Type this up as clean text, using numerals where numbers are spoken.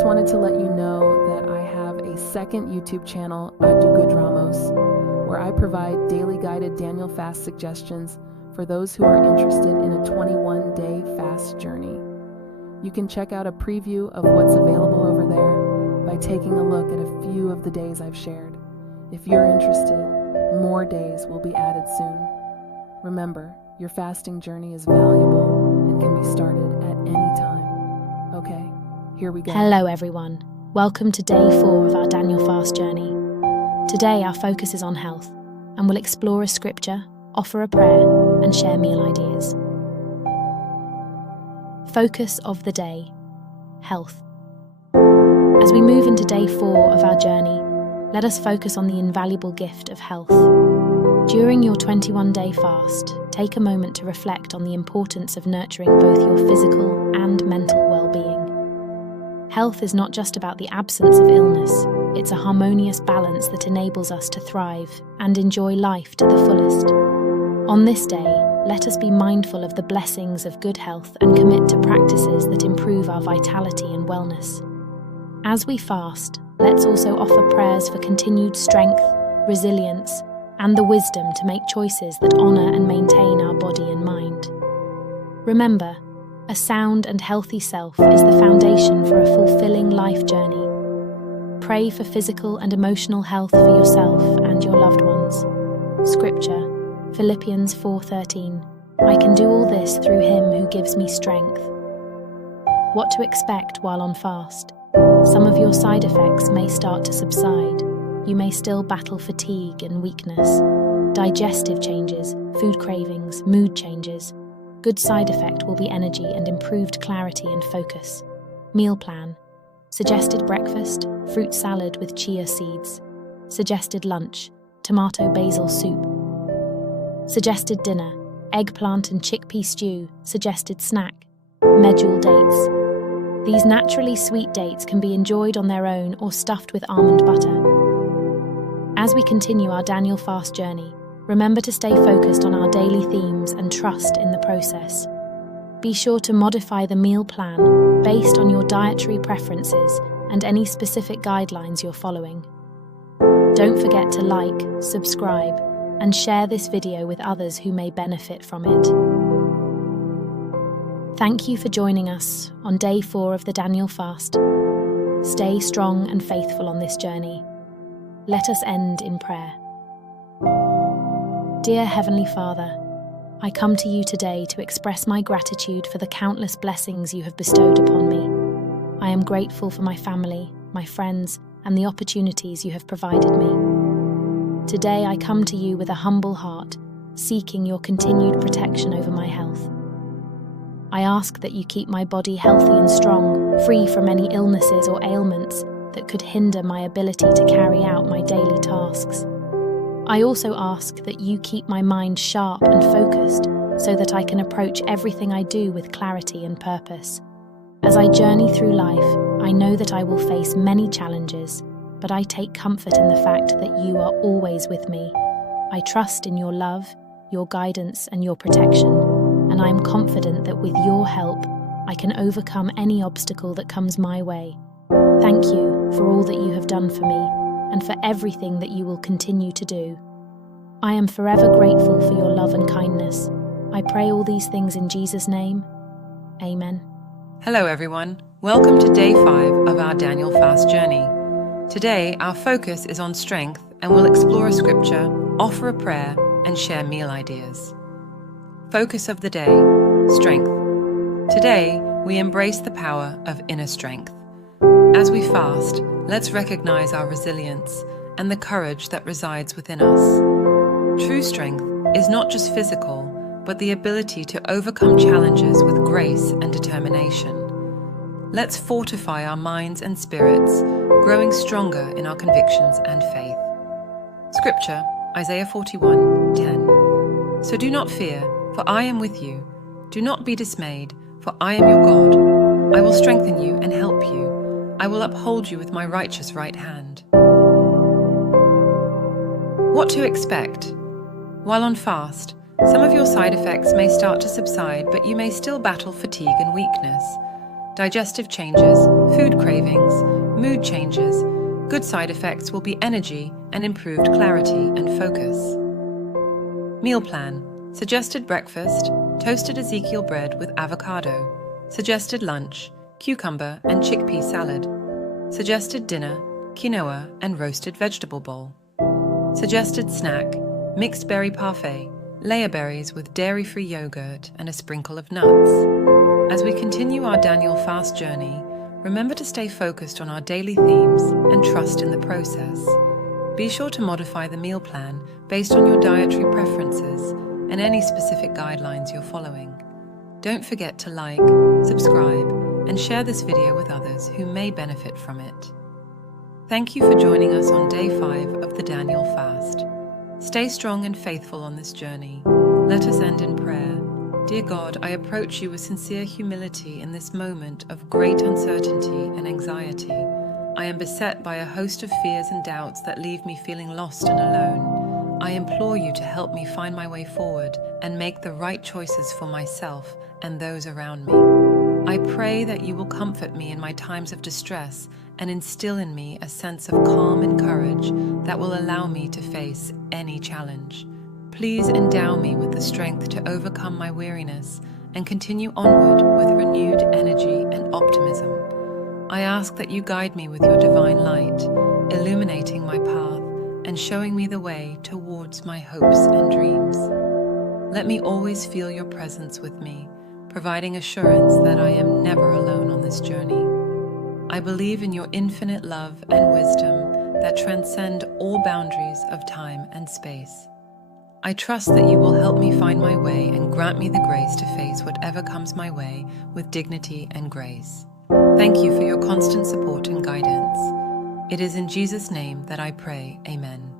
just wanted to let you know that I have a second YouTube channel, I Do Good Ramos, where I provide daily guided Daniel fast suggestions for those who are interested in a 21-day fast journey. You can check out a preview of what's available over there by taking a look at a few of the days I've shared. If you're interested, more days will be added soon. Remember, your fasting journey is valuable and can be started at any time. Okay, here we go. Hello everyone. Welcome to day 4 of our Daniel fast journey. Today our focus is on health, and we'll explore a scripture, offer a prayer, and share meal ideas. Focus of the day: health. As we move into day 4 of our journey, let us focus on the invaluable gift of health. During your 21-day fast, take a moment to reflect on the importance of nurturing both your physical and mental well-being. Health is not just about the absence of illness, it's a harmonious balance that enables us to thrive and enjoy life to the fullest. On this day, let us be mindful of the blessings of good health and commit to practices that improve our vitality and wellness. As we fast, let's also offer prayers for continued strength, resilience, and the wisdom to make choices that honor and maintain our body and mind. Remember, a sound and healthy self is the foundation for a fulfilling life journey. Pray for physical and emotional health for yourself and your loved ones. Scripture, Philippians 4:13. I can do all this through him who gives me strength. What to expect while on fast? Some of your side effects may start to subside. You may still battle fatigue and weakness, digestive changes, food cravings, mood changes. Good side effect will be energy and improved clarity and focus. Meal plan: suggested breakfast, fruit salad with chia seeds. Suggested lunch: tomato basil soup. Suggested dinner: eggplant and chickpea stew. Suggested snack: medjool dates. These naturally sweet dates can be enjoyed on their own or stuffed with almond butter. As we continue our Daniel fast journey, remember to stay focused on our daily themes and trust in the process. Be sure to modify the meal plan based on your dietary preferences and any specific guidelines you're following. Don't forget to like, subscribe, and share this video with others who may benefit from it. Thank you for joining us on day 4 of the Daniel fast. Stay strong and faithful on this journey. Let us end in prayer. Dear Heavenly Father, I come to you today to express my gratitude for the countless blessings you have bestowed upon me. I am grateful for my family, my friends, and the opportunities you have provided me. Today I come to you with a humble heart, seeking your continued protection over my health. I ask that you keep my body healthy and strong, free from any illnesses or ailments that could hinder my ability to carry out my daily tasks. I also ask that you keep my mind sharp and focused so that I can approach everything I do with clarity and purpose. As I journey through life, I know that I will face many challenges, but I take comfort in the fact that you are always with me. I trust in your love, your guidance, and your protection, and I am confident that with your help, I can overcome any obstacle that comes my way. Thank you for all that you have done for me, and for everything that you will continue to do. I am forever grateful for your love and kindness. I pray all these things in Jesus' name. Amen. Hello everyone, welcome to day 5 of our Daniel fast journey. Today our focus is on strength, and we'll explore a scripture, offer a prayer, and share meal ideas. Focus of the day: strength. Today we embrace the power of inner strength. As we fast, let's recognize our resilience and the courage that resides within us. True strength is not just physical, but the ability to overcome challenges with grace and determination. Let's fortify our minds and spirits, growing stronger in our convictions and faith. Scripture, Isaiah 41:10. So do not fear, for I am with you. Do not be dismayed, for I am your God. I will strengthen you and help you. I will uphold you with my righteous right hand. What to expect? While on fast, some of your side effects may start to subside, but you may still battle fatigue and weakness. Digestive changes, food cravings, mood changes. Good side effects will be energy and improved clarity and focus. Meal plan. Suggested breakfast, toasted Ezekiel bread with avocado. Suggested lunch, cucumber and chickpea salad. Suggested dinner, quinoa and roasted vegetable bowl. Suggested snack, mixed berry parfait, layer berries with dairy-free yogurt and a sprinkle of nuts. As we continue our Daniel fast journey, remember to stay focused on our daily themes and trust in the process. Be sure to modify the meal plan based on your dietary preferences and any specific guidelines you're following. Don't forget to like, subscribe, and share this video with others who may benefit from it. Thank you for joining us on day 5 of the Daniel fast. Stay strong and faithful on this journey. Let us end in prayer. Dear God, I approach you with sincere humility in this moment of great uncertainty and anxiety. I am beset by a host of fears and doubts that leave me feeling lost and alone. I implore you to help me find my way forward and make the right choices for myself and those around me. I pray that you will comfort me in my times of distress and instill in me a sense of calm and courage that will allow me to face any challenge. Please endow me with the strength to overcome my weariness and continue onward with renewed energy and optimism. I ask that you guide me with your divine light, illuminating my path and showing me the way towards my hopes and dreams. Let me always feel your presence with me, providing assurance that I am never alone on this journey. I believe in your infinite love and wisdom that transcend all boundaries of time and space. I trust that you will help me find my way and grant me the grace to face whatever comes my way with dignity and grace. Thank you for your constant support and guidance. It is in Jesus' name that I pray, Amen.